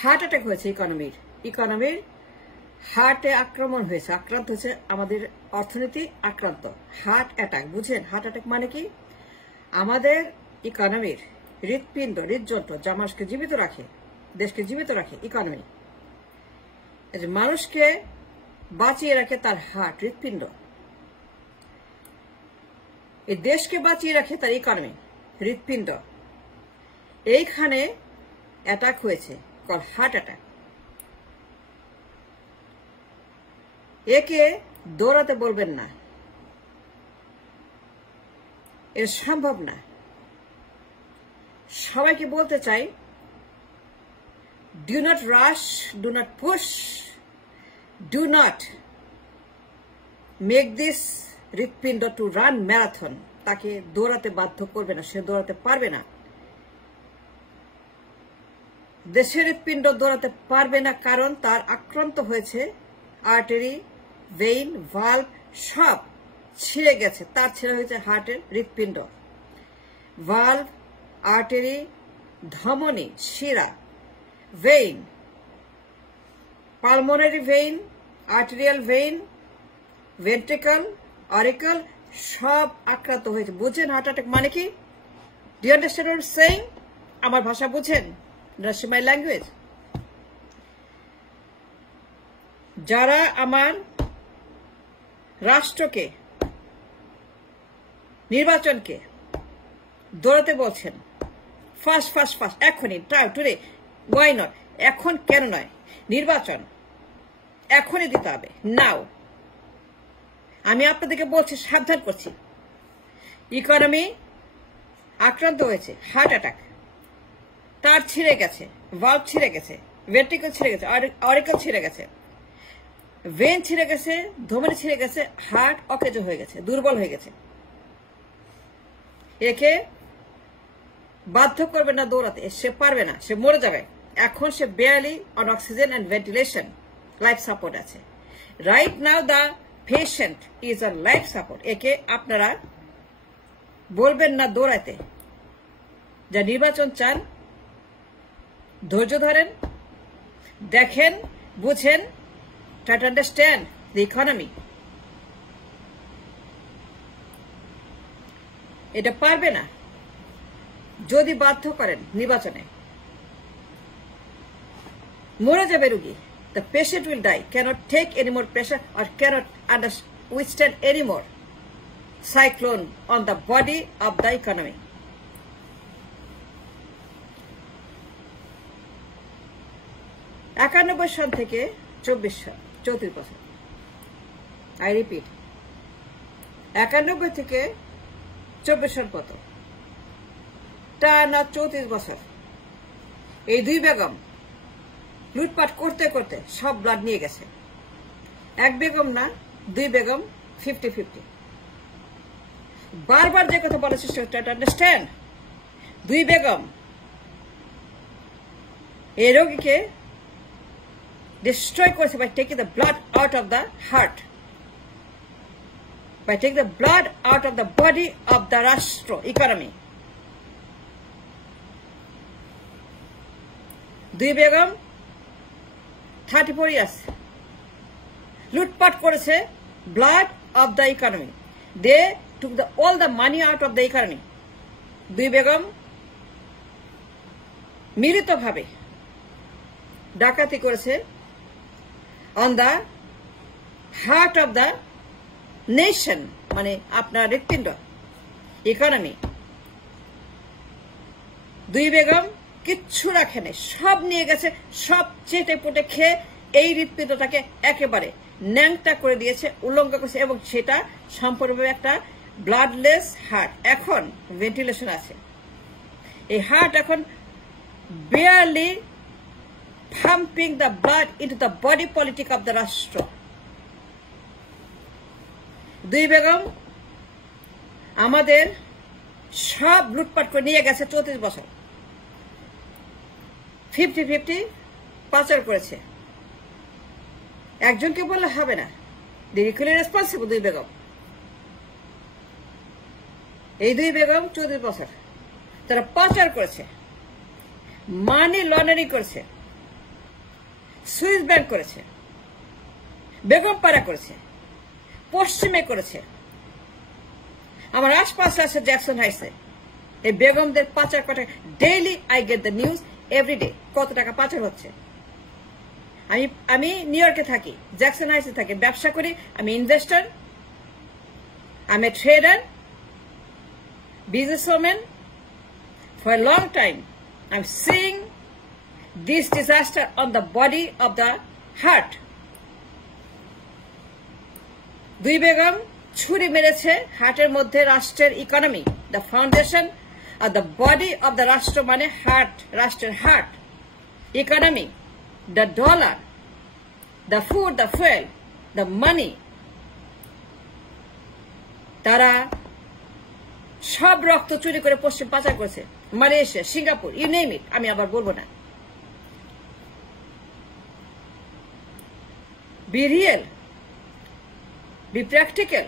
Heart attack হয়েছে ইকোনমির হার্টে আক্রমণ হয়েছে, আক্রান্ত হয়েছে আমাদের অর্থনীতি আক্রান্ত। হার্ট অ্যাটাক বুঝেন? হার্ট অ্যাটাক মানে কি? আমাদের ইকোনমির হৃৎপিণ্ড, হৃদযন্ত্র যা মানুষকে জীবিত রাখে, দেশকে জীবিত রাখে, ইকোনমি মানুষকে বাঁচিয়ে রাখে তার হার্ট, হৃৎপিণ্ড। এই দেশকে বাঁচিয়ে রাখে তার ইকোনমি, হৃৎপিণ্ড। এইখানে অ্যাটাক হয়েছে, কল হার্ট অ্যাটাক। একে দৌড়াতে বলবেন না, এর সম্ভব না। সবাইকে বলতে চাই, do not rush, do not push, do not make this হৃৎপিণ্ড টু রান ম্যারাথন। তাকে দৌড়াতে বাধ্য করবে না, সে দৌড়াতে পারবে না। দেশের হৃৎপিণ্ড দৌড়াতে পারবে না, কারণ তার আক্রান্ত হয়েছে আর্টারি, ভেইন, ভালভ সব ছিঁড়ে গেছে। তার ছিঁড়ে হয়েছে হার্টের হৃৎপিণ্ড, ভালভ, আর্টারি, ধমনী, শিরা, vein, pulmonary vein, arterial vein, ventricle, auricle সব আক্রান্ত হয়েছে। বুঝছেন হার্ট অ্যাটাক মানে কি? Do you understand what I am saying? আমার ভাষা বুঝেন? That's my language. যারা আমার রাষ্ট্রকে, নির্বাচনকে দৌড়াতে বলছেন, ফাস্ট ফাস্ট ফাস্ট, এখনই, টুডে, ওয়াই নট, এখন কেন নয়, নির্বাচন এখনই দিতে হবে, নাও। আমি আপনাদেরকে বলছি, সাবধান করছি, ইকোনমি আক্রান্ত হয়েছে, হার্ট অ্যাটাক, তার ছিঁড়ে গেছে, ভালভ ছিঁড়ে গেছে, ভেন্ট্রিকল ছিঁড়ে গেছে, অরিকল ছিঁড়ে গেছে, ভেন ছিঁড়ে গেছে, ধমনী ছিঁড়ে গেছে, হার্ট অকেজ হয়ে গেছে, দুর্বল হয়ে গেছে। একে বাধ্য করবে না দৌড়াতে, সে পারবে না, সে মরে যাবে। এখন সে barely on oxygen and ventilation, life support আছে। Right now the patient is on life support. একে আপনারা বলবেন না দৌড়াতে। যা নির্বাচন চান, ধৈর্য ধরেন, দেখেন, বুঝেন, try to understand the economy. এটা পারবে না যদি বাধ্য করেন নির্বাচনে, মরে যাবে রোগী। The patient will die, cannot take any more pressure or cannot withstand any more cyclone on the body of the economy. একানব্বই সাল থেকে 34 বছর, আই রিপিট, 91 থেকে 24 সাল কত, টানা 34 বছর এই দুই বেগম লুটপাট করতে করতে সব ব্লাড নিয়ে গেছে। এক বেগম না, দুই বেগম, 50-50। বারবার যে কথা বলার চেষ্টা করতে, আন্ডারস্ট্যান্ড, দুই বেগম এই রোগীকে destroy করেছে by taking the blood out of the heart, by taking the blood out of the body of the rashtra economy. দুই বেগম 34 years লুটপাট করেছে blood of the economy. They took all the money out of the economy. দুই বেগম মিলিতভাবে ডাকাতি করেছে on the heart of the nation, মানে আপনার হৃৎপিণ্ড, economy. দুই বেগম কিচ্ছু রাখেনি, সব নিয়ে গেছে, সব চেটে পুটে খেয়ে এই হৃৎপিণ্ডটাকে একেবারে ন্যাংটা করে দিয়েছে, উল্লঙ্ঘ করেছে, এবং সেটা সম্পূর্ণভাবে একটা ব্লাডলেস হার্ট। এখন ভেন্টিলেশন আছে। এই হার্ট এখন barely pumping the blood into the body politic of the Rashtra. দুই বেগম আমাদের সব লুটপাট করে নিয়ে গেছে 34 বছর, 50-50 পাচার করেছে। একজনকে বললে হবে না, দি ইকুয়ালি রেসপন্সিবল দুই বেগম। এই দুই বেগম 34 বছর তারা পাচার করেছে, মানি লন্ডারিং করেছে, সুইস ব্যাংক করেছে, বেগমপাড়া করেছে, পশ্চিমে করেছে, আমার আশপাশে আছে জ্যাকসন হাইসে। এই বেগমদের পাচার কটা daily I get the news everyday, কত টাকা পাচার হচ্ছে। আমি নিউ ইয়র্কে থাকি, জ্যাকসন হাইসে থাকি, ব্যবসা করি, আমি ইনভেস্টর, আমি এ tedder, businesswoman. For a long time, I'm seeing this disaster on the body of the heart. দুই বেগম ছুরি মেরেছে হার্টের মধ্যে রাষ্ট্রের ইকোনমি, দ্য ফাউন্ডেশন আর দ্য বডি অব দ্য রাষ্ট্র মানে হার্ট, রাষ্ট্রের heart, economy, the dollar, the food, the fuel, the money. তারা সব রক্ত চুরি করে পশ্চিম পাচার করেছে, Malaysia, Singapore, you name it, আমি আবার বলবো না। Be real, be practical,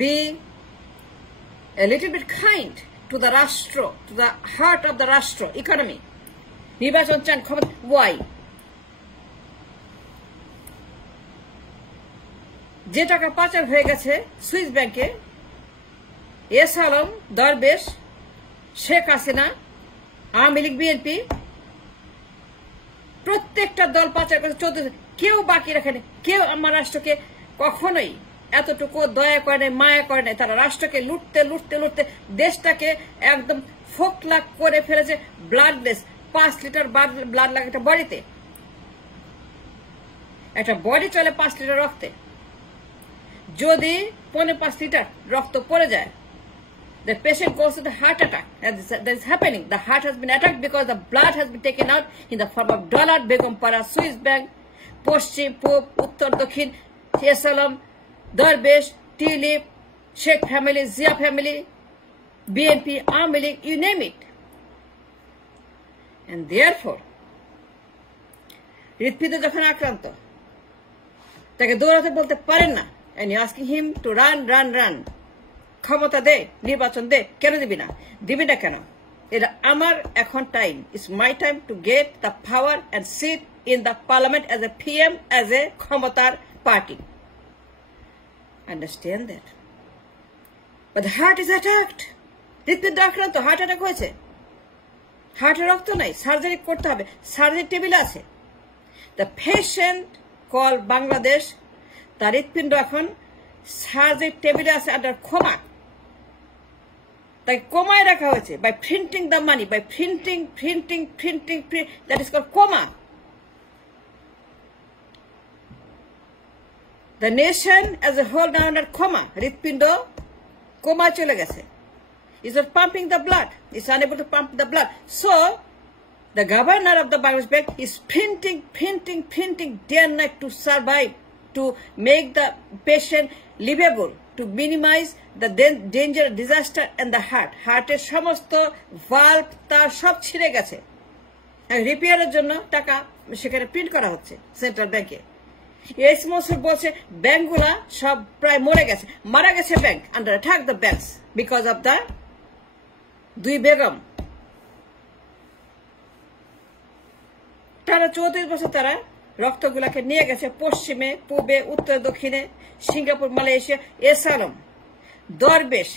be a little bit kind to the রাষ্ট্র, to the heart of the রাষ্ট্র, ইকোনমি। নির্বাচন চান, ক্ষমতা, ওয়াই? যে টাকা পাচার হয়ে গেছে সুইস ব্যাংকে, এস আলম, দরবেশ, শেখ হাসিনা, আওয়ামী লীগ, বিএনপি, প্রত্যেকটা দল পাচার করেছে 14, কেউ বাকি রাখেনি। কেউ আমার রাষ্ট্রকে কখনোই এতটুকু দয়া করে নাই, মায়া করে নাই। তারা রাষ্ট্রকে লুটতে লুটতে লুটতে দেশটাকে একদম ফোকলা করে ফেলেছে, ব্লাডলেস। 5 লিটার ব্লাড লাগে একটা বডিতে, একটা বডি চলে 5 লিটার রক্তে। যদি 5 লিটার রক্ত পড়ে যায়, the patient goes to the heart attack. That is happening. The heart has been attacked because the blood has been taken out in the form of dollar, Begumpara, Swiss bank, পশ্চিম, পূব, উত্তর, দক্ষিণ, S Alam, দরবেশ, tulip, Sheikh family, Zia family, BNP, Awami League, you name it. And therefore, হৃৎপিণ্ড যখন আক্রান্ত, তাকে দৌড়াতে বলতে পারেন না, and you're asking him to run. ক্ষমতা দে, নির্বাচন দে, কেন দিবি না? দিবি না কেন? এটা আমার এখন time, it's my time to get the power and sit in the parliament as a PM, as a ক্ষমতার party. Understand that. But the heart is attacked. হৃৎপিণ্ড আক্রান্ত, হার্ট অ্যাটাক হয়েছে, হার্টে রক্ত নাই, সার্জারি করতে হবে, সার্জারি টেবিলে আছে। দ্য পেশেন্ট কল বাংলাদেশ, তার হৃৎপিণ্ড এখন সার্জারি টেবিলে আছে, আন্ডার কোমা। তাই কোমায় রাখা হয়েছে, by printing the money, by printing, that is called coma. The nation as a whole now under coma. হৃৎপিণ্ড কোমা চলে গেছে, is not pumping the blood, is unable to pump the blood. So the governor of the Bangladesh Bank is printing day and night to survive, to make the patient livable, to minimize the danger, disaster and the heart. Hearter সমস্ত valve তার সব ছিঁড়ে গেছে, রিপেয়ারের জন্য টাকা সেখানে print করা হচ্ছে সেন্ট্রাল ব্যাংকে। এই সমস্ত বলছে ব্যাংকগুলা সব প্রায় মরে গেছে, মারা গেছে bank, under attack the banks because of the দুই বেগম। টানা 34 বছর তারা রক্তগুলাকে নিয়ে গেছে পশ্চিমে, পূবে, উত্তর, দক্ষিণে, সিঙ্গাপুর, মালয়েশিয়া। এস আলম, দরবেশ,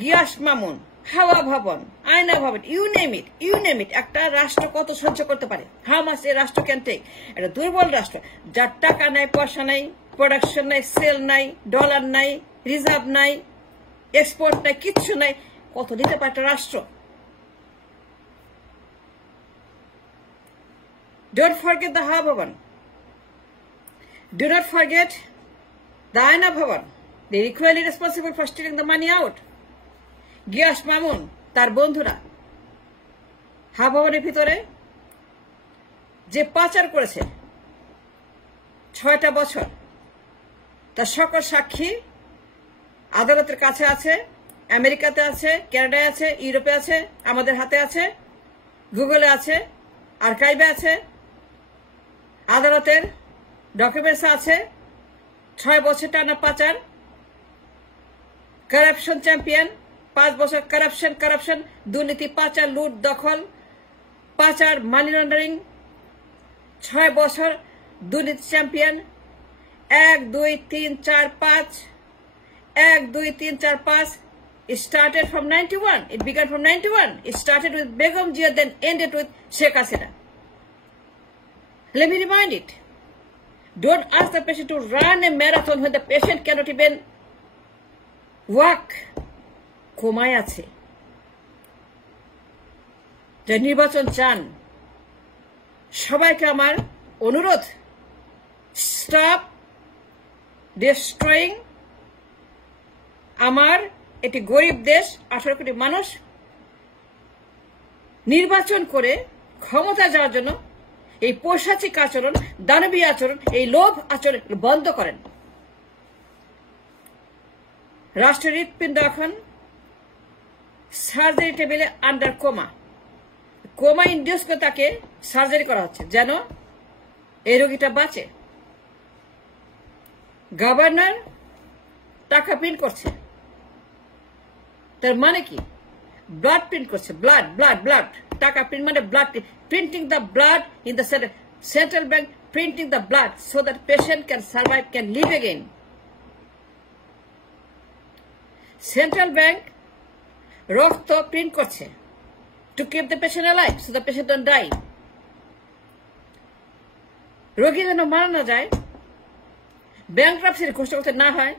গিয়াস মামুন, হাওয়া ভবন, আয়না ভবন, ইউ নেম ইট। একটা রাষ্ট্র কত সহ্য করতে পারে? হাউ মাস এ রাষ্ট্র ক্যান টেক? একটা দুর্বল রাষ্ট্র, যার টাকা নাই, পয়সা নাই, প্রোডাকশন নাই, সেল নাই, ডলার নাই, রিজার্ভ নাই, এক্সপোর্ট নাই, কিচ্ছু নাই, কত নিতে পারে একটা রাষ্ট্র? Don't forget the Hawa Bhavan. Do not forget the Aina Bhavan. They are equally responsible for stealing the money out. Giyas Mamun, তার বন্ধুরা হাওয়া ভবনের ভিতরে যে পাচার করেছে 6টা বছর, তার সকল সাক্ষী আদালতের কাছে আছে, আমেরিকাতে আছে, কানাডায় আছে, ইউরোপে আছে, আমাদের হাতে আছে, গুগলে আছে, আর্কাইভে আছে, আদালতের ডকুমেন্টস আছে। 6 বছর টানা পাচার, কারাপশন চ্যাম্পিয়ন, 5 বছর কারাপশন, দুর্নীতি, পাচার, লুট, দখল, পাচার, মানি লন্ডারিং, 6 বছর দুর্নীতি champion. 1 2 3 4 5 1 2 3 4 5 It started from 91. It began from 91. It started with Begum Jia, then ended with Sheikh Hasina. Let me remind it. Don't ask the patient to run a marathon when the patient cannot even walk. কোমায় আছে। যে নির্বাচন চান, সবাইকে আমার অনুরোধ, stop destroying আমার এটি গরিব দেশ, 18 কোটি মানুষ নির্বাচন করে ক্ষমতা যাওয়ার জন্য এই পৈশাচিক আচরণ, দানবীয় আচরণ, এই লোভ আচরণ বন্ধ করেন। রাষ্ট্রের হৃৎপিণ্ড এখন সার্জারি টেবিলে আন্ডার কোমা। কোমা ইন্ডিউস করে তাকে সার্জারি করা হচ্ছে যেন এই রোগীটা বাঁচে। গভর্নর টাকা প্রিন্ট করছে, তার মানে কি? ব্লাড প্রিন্ট করছে, ব্লাড ব্লাড ব্লাড। টাকা প্রিন্ট মানে blood, printing the blood in the central bank, printing the blood so that patient can survive, can live again. Central bank রক্ত প্রিন্ট করছে to keep the patient alive so the patient don't die. রোগী যেন মারা না যায়, ব্যাংক্রাপসির ঘোষণা করতে না হয়,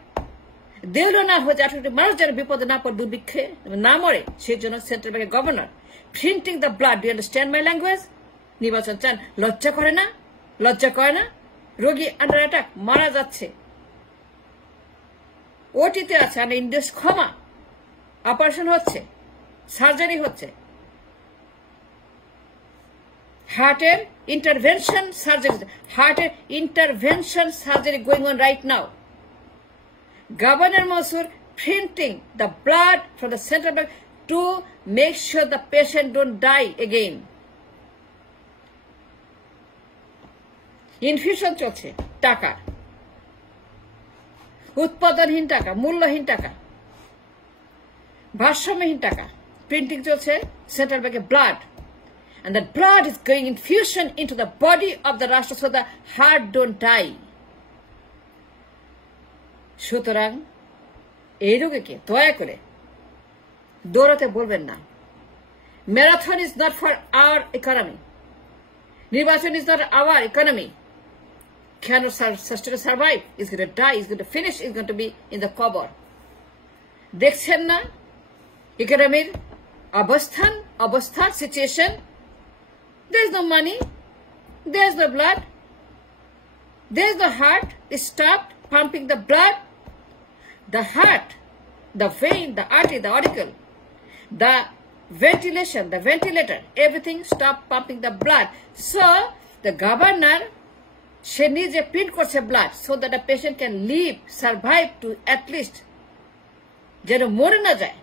দেউলিয়া না হয়ে 18 কোটি মানুষ যেন বিপদে না পড়ে, দুর্ভিক্ষে না মরে, সেই জন্য সেন্ট্রাল ব্যাংকের governor printing the blood. Do understand my language? নির্বাচন চান, লজ্জা করে না? লজ্জা করে না? রোগী আন্ডার অ্যাটাক, মারা যাচ্ছে, ওটিতে আছে, আর ইন্ডিয়াস ক্ষমা, অপারেশন হচ্ছে, সার্জারি হচ্ছে, হার্টের ইন্টারভেনশন সার্জারি, হার্টের intervention surgery going on right now. Governor Mansoor printing the blood from the central bank to make sure the patient don't die again. Infusion চলছে টাকা, উৎপাদনহীন টাকা, মূল্যহীন টাকা, ভারসাম্যহীন টাকা, প্রিন্টিং চলছে সেন্ট্রাল ব্যাংকে blood, and that blood is going infusion into the body of the Rashtra so the heart don't die. সুতরাং এই রোগীকে দয়া করে দৌড়াতে বলবেন না। Marathon is not for our economy, নির্বাচন is not our economy. cannot sustain survive, is going to die, is going to finish, is going to be in the কবর। দেখছেন না ইকোনমির অবস্থা situation? There is no money, there is no blood, there is no heart, it stopped pumping the blood. The heart, the vein, the artery, the auricle, the ventilation, the ventilator, everything stopped pumping the blood. So the governor, she needs a print করছে blood so that the patient can live, survive to at least যেন মরে না যায়।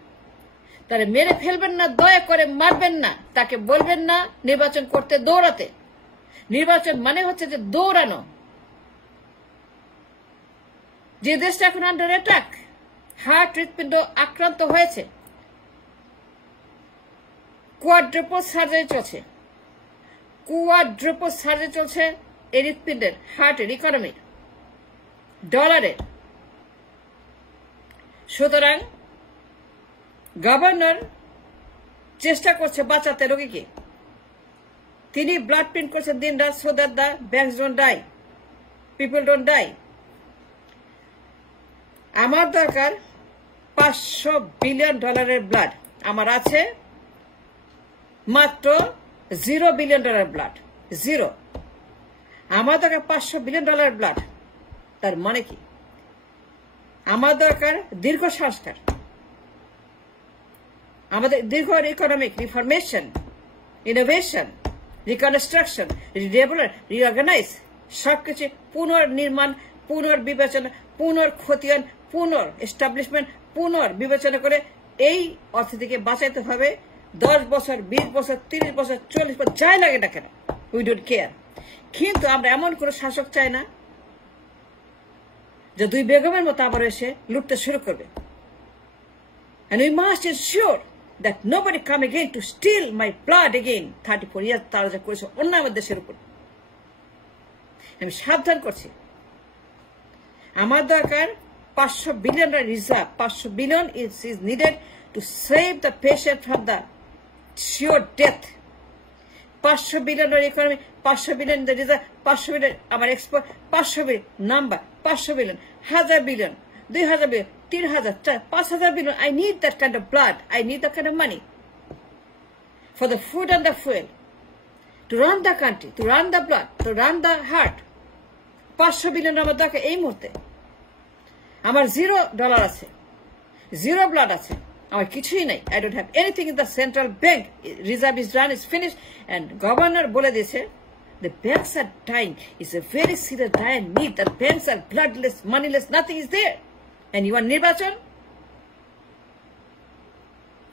তারে মেরে ফেলবেন না, দয়া করে মারবেন না, তাকে বলবেন না নির্বাচন করতে দৌড়াতে। নির্বাচন মানে হচ্ছে যে দৌড়ানো। যে দেশটা এখন আন্ডার অ্যাটাক, হার্ট হৃৎপিণ্ড আক্রান্ত হয়েছে, কোয়াড্রুপল সার্জারি চলছে, এই হৃৎপিণ্ডের, হার্টের, ইকোনমির, ডলারের। সুতরাং গভর্নর চেষ্টা করছে বাঁচাতে রোগীকে, তিনি ব্লাড প্রিন্ট করছেন দিন রাত so that the banks don't die, people don't die. আমার দরকার $500 বিলিয়ন ব্লাড, আমার আছে মাত্র $0 বিলিয়ন ব্লাড, জিরো। আমার দরকার $500 বিলিয়ন ব্লাড, তার মানে কি? আমার দরকার দীর্ঘ সংস্কার, আমাদের দীর্ঘ economic reformation, innovation, reconstruction, reorganise, সবকিছু পুনর্নির্মাণ, পুনর্বিবেচনা, পুনর্খতিয়ান, পুনর্এস্টাবলিশমেন্ট, পুনর্বিবেচনা করে এই অর্থনীতিকে বাঁচাইতে হবে। 10 বছর, 20 বছর, 30 বছর, 40 বছর, যাই লাগে না কেন, উই ডোন্ট কেয়ার। কিন্তু আমরা এমন কোন শাসক চাই না যে 2 বেগমের মতো আবার এসে লুটতে শুরু করবে। And we must ensure that nobody come again to steal my blood again. 34 years তারা যা করেছে অন্য আমার দেশের উপর। আমি সাবধান করছি, আমার দরকার 500 billion reserve. 500 billion is needed to save the patient from the sure death. 500 billion economy, 500 billion the reserve, 500 billion আমার export, 500 billion number, 500 billion, 1000 billion, 2000 billion, 3000, 5000 billion. I need that kind of blood. I need that kind of money for the food and the fuel to run the country, to run the blood, to run the heart. 500 billion আমার দরকার এই মুহূর্তে। আমার $0 আছে, zero blood আছে, আমার কিছুই নাই। I don't have anything in the central bank. Reserve is done, is finished, and governor বলে দিয়েছে the banks are dying. It's a very serious dire need. The banks are bloodless, moneyless, nothing is there. And you want নির্বাচন?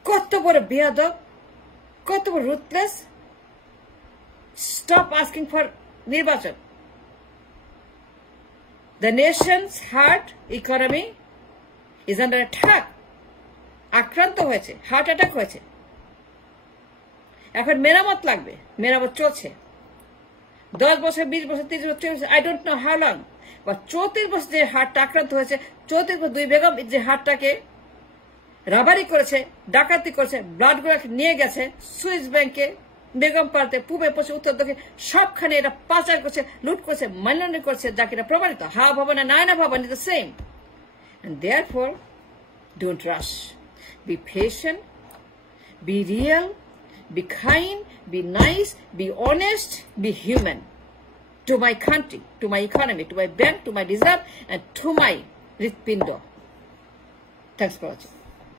কত বড় বেয়াদব, কত বড় ruthless. Stop asking for নির্বাচন. The nation's heart economy is under attack. আক্রান্ত হয়েছে, heart attack হয়েছে। এখন মেরামত লাগবে, মেরামত চলছে। 10 বছর, 20 বছর, 30 বছর চলছে, I don't know how long. বা 34 বছর যে হার্টটা আক্রান্ত হয়েছে, 34 বছর 2 বেগম যে হার্টটাকে রাবারি করেছে, ডাকাতি করেছে, ব্লাড গুলো নিয়ে গেছে সুইস ব্যাংকে, বেগম পাড়াতে, পূবে পশ্চিম উত্তর দক্ষিণ সবখানে এটা পাচার করছে, লুট করছে, মানহানি করছে, যাকে এটা প্রমাণিত। হা ভবন আর নায়না ভবন is the same. And therefore, don't rush. Be patient, be real, be kind, be nice, be honest, be human. To my country, to my economy, to my bank, to my reserve, and to my Ritpindo. Thanks for watching.